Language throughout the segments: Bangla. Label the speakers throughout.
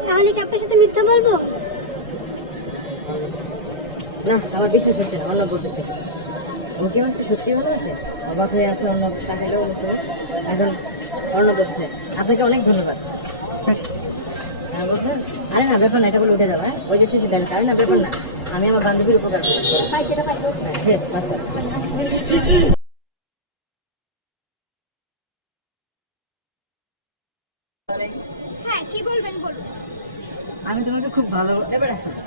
Speaker 1: তাহলে কি আপনার সাথে মিথ্যা বলব?
Speaker 2: না আমার বিশ্বাস হচ্ছে না অন্য বলতেছে ও কি আমাকে সত্যি ভালোবাসে? অবাক হয়ে আছে অন্য তাহলে অন্য এখন অন্য বলছে আপনাকে অনেক ধন্যবাদ। হ্যাঁ বলছেন আরে না ব্যাপার না এটা বলে উঠে যাবে হ্যাঁ? ওই যে শেষে দাঁড়িয়ে আরে না ব্যাপার না আমি আমার বান্ধবীর উপকার করব। হ্যাঁ
Speaker 1: হ্যাঁ কি বলবেন বলুন
Speaker 3: আমি তোমাকে খুব ভালো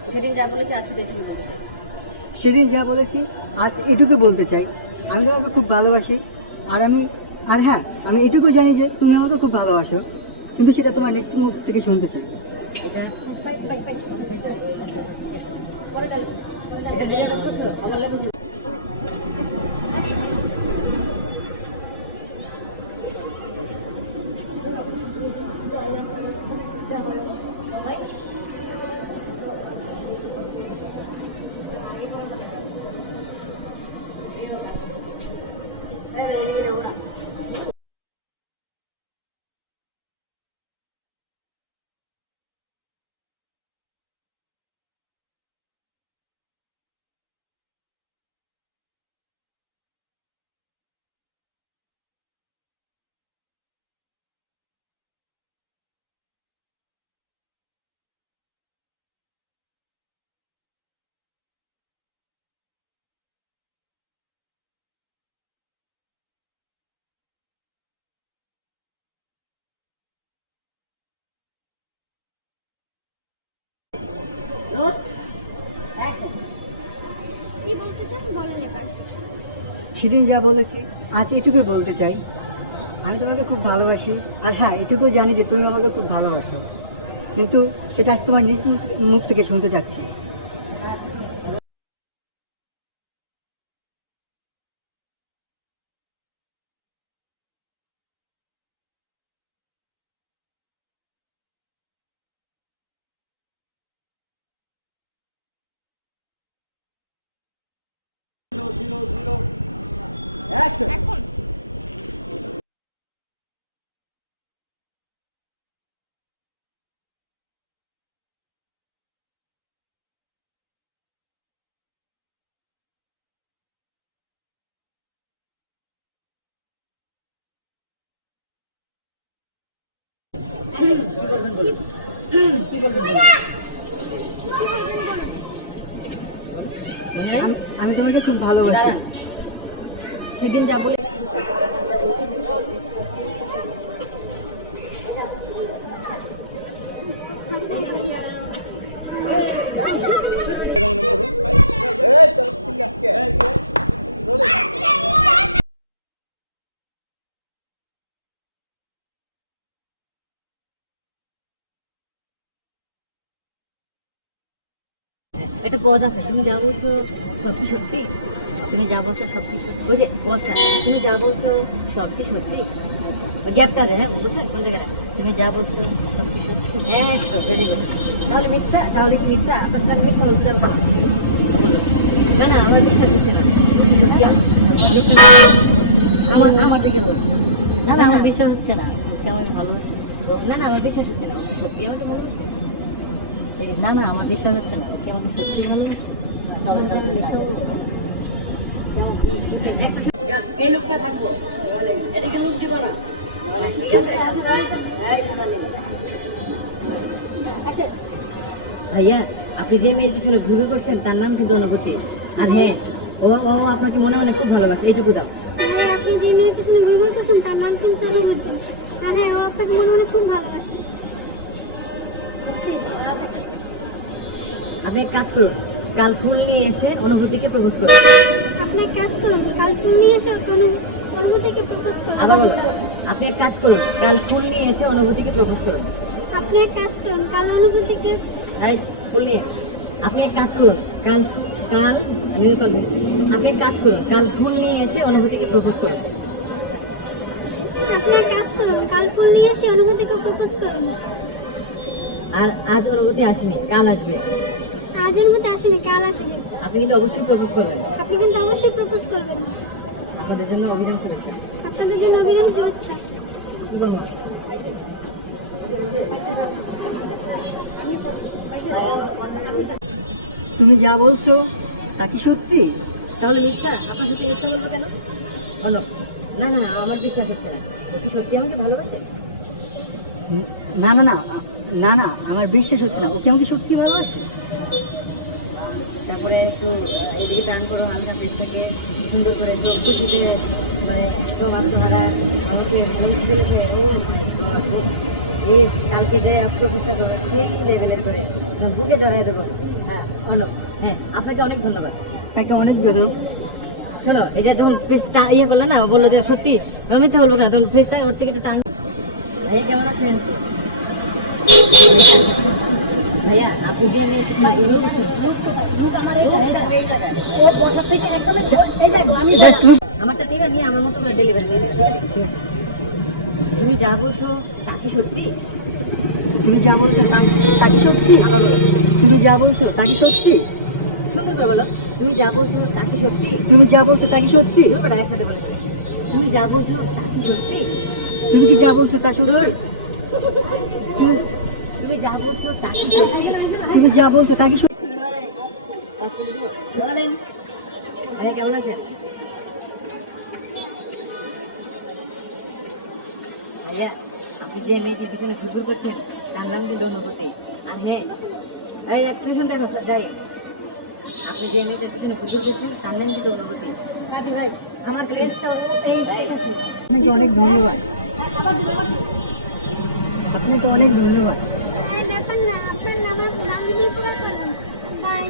Speaker 2: সেদিন যা বলেছে আসছে
Speaker 3: সেদিন যা বলেছি আজ এটুকু বলতে চাই আমি তোমাকে খুব ভালোবাসি আর আমি আর হ্যাঁ আমি এটুকু জানি যে তুমি আমাকে খুব ভালোবাসো কিন্তু সেটা তোমার নিজ মুখ থেকে শুনতে চাই
Speaker 2: এটা
Speaker 3: সেদিন যা বলেছি, আজ এটুকু বলতে চাই। আমি তোমাকে খুব ভালোবাসি। আর হ্যাঁ এটুকু জানি যে তুমি আমাকে খুব ভালোবাসো। কিন্তু সেটা আজ তোমার নিজ মুখ থেকে শুনতে চাচ্ছি।
Speaker 1: এখন
Speaker 3: আমি আমি তোমাকে খুব ভালোবাসি।
Speaker 2: সেদিন ঠিক বলে একটা পথ আছে। তুমি যা বলছো কি সত্যি। তুমি যা বলছো কি ওই যে পদটা তুমি যা বলছো কি সত্যি। গ্যাপটা আছে হ্যাঁ বুঝছেন কোন জায়গাটা তুমি যা বলছো কি সত্যি। হ্যাঁ তো ভেরি গুড তাহলে মিথ্যা তাহলে মিথ্যা? আপনার সঙ্গে মিথ্যা বলতে। বলল না না, আমার বিশ্বাস হচ্ছে না। সত্যি সত্যি আমার আমার দিকে না না, আমার বিশ্বাস হচ্ছে না। আমার ভালোবাসে না না, আমার বিশ্বাস হচ্ছে না। সত্যি আমাকে ভালোবাসে না না আমার বিশ্বাস হচ্ছে না। ওকে আমাকে সত্যি ভালোবাসে? তাহলে মিথ্যা বলছে না। এই লোকটা থাকব। এদিকে লোক দিব না। ঠিক আছে? আচ্ছা। ভাইয়া আপনি যে মেয়ের পিছনে ভুল করছেন তার নাম কিন্তু অনুভূতি। আর হ্যাঁ ও ও আপনাকে মনে মনে খুব ভালোবাসে। এইটুকু দাও।
Speaker 1: হ্যাঁ আপনি যে মেয়ের পিছনে ভুল বলতেছেন তার নাম কিন্তু অনুভূতি। আর হ্যাঁ ও আপনাকে মনে মনে খুব ভালোবাসে।
Speaker 2: আপনি এক কাজ করুন কাল ফুল নিয়ে এসে অনুভূতিকে প্রপোজ করুন।
Speaker 1: আপনি এক কাজ করুন কাল ফুল নিয়ে এসে অনুভূতিকে প্রপোজ করুন।
Speaker 2: আবার বলো আপনি এক কাজ করুন কাল ফুল নিয়ে এসে অনুভূতিকে প্রপোজ করুন।
Speaker 1: আপনি এক কাজ করুন কাল অনুভূতিকে
Speaker 2: এই ফুল নিয়ে আপনি এক কাজ করুন কাল কাল মিউট করবেন আপনি এক কাজ করুন কাল ফুল নিয়ে এসে অনুভূতিকে প্রপোজ করুন।
Speaker 1: আপনি এক কাজ করুন কাল ফুল নিয়ে এসে অনুভূতিকে প্রপোজ করুন।
Speaker 2: আর আজ অনুভূতি আসেনি কাল আসবে।
Speaker 1: আজ অনুভূতি আসেনি কাল আসবে
Speaker 2: আপনি কিন্তু অবশ্যই প্রপোজ করবেন।
Speaker 1: আপনি কিন্তু অবশ্যই প্রপোজ করবেন।
Speaker 2: আপনাদের জন্য অভিযান চলেছে।
Speaker 1: আপনাদের জন্য অভিযান
Speaker 2: বলব?
Speaker 3: তুমি যা বলছো তা কি সত্যি?
Speaker 2: তাহলে মিথ্যা? আপনার সাথে মিথ্যা বলব কেন? অনব না না আমার বিশ্বাস হচ্ছে না। কি সত্যি আমাকে ভালোবাসে?
Speaker 3: না না না না না আমার বিশ্বাস হচ্ছে না। ওকে আমাকে সত্যি ভালোবাসে?
Speaker 2: তারপরে একটু এদিকে টান করো আমরা থেকে সুন্দর করে চোখ খুশিতে মানে একদম আত্মহারা আমাকে ফেলেছে ও my God, ও, এ কালকে যে প্রচেষ্টা করো সেই লেভেলের করে বুকে জড়াই দেবো। হ্যাঁ অনব হ্যাঁ আপনাকে অনেক ধন্যবাদ।
Speaker 3: তাকে অনেক ধন্যবাদ।
Speaker 2: শোনো এই যে যখন ফেসটা ইয়ে করল না বলল যে সত্যি মিথ্যা বলব না। তখন ফেসটা ওর থেকে একটু টান কেমন আছেন? আমারটা ঠিক আমি আমার মতো করে ডেলিভারি ঠিক আছে? তুমি যা বলছো তা কি সত্যি?
Speaker 3: তুমি যা বলছো তা- তা কি সত্যি? তুমি যা বলছো তা কি সত্যি?
Speaker 2: তুমি যা বলছো তা কি সত্যি?
Speaker 3: তুমি যা বলছো তা কি সত্যি?
Speaker 2: তুমি যা বলছো তা কি সত্যি?
Speaker 3: তুমি কি যা বলছো তা সত্যি
Speaker 2: তুমি যা বলছো তা কি বলেন। ভাইয়া কেমন আছেন? ভাইয়া আপনি যে মেয়েটির পিছনে কুকুর করছেন তার নাম কিন্তু অনুভূতি আর হ্যাঁ এই এক্সপ্রেশন দেখো যাই। আপনি যে মেয়েটার পিছনে কুকুর করছেন তার নাম কিন্তু অনুভূতি ভাই আমার কেসটাও এই
Speaker 3: অনেক ধন্যবাদ। আপনাকে অনেক ধন্যবাদ।
Speaker 1: হ্যাঁ না আপনার নাম আমার বান্ধবী উপকার করবেন বাই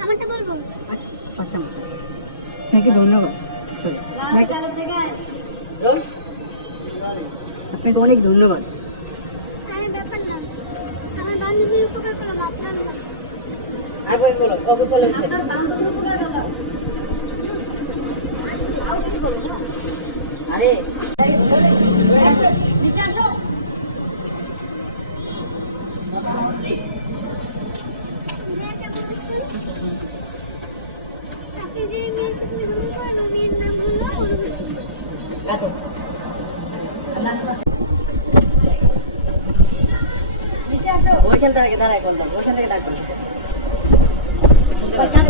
Speaker 1: আমারটা বলব
Speaker 3: আচ্ছা ফার্স্ট টাইম আপনাকে ধন্যবাদ সরি আপনাকে অনেক ধন্যবাদ।
Speaker 1: ব্যাপার না। আমার বান্ধবীর উপকার করলাম আপনার
Speaker 2: আবার বলো আরে নিচে আসো। দেখো। ওইখান থেকে দাঁড়ায় কল দাও। ওইখান থেকে ডাক করো 把家里。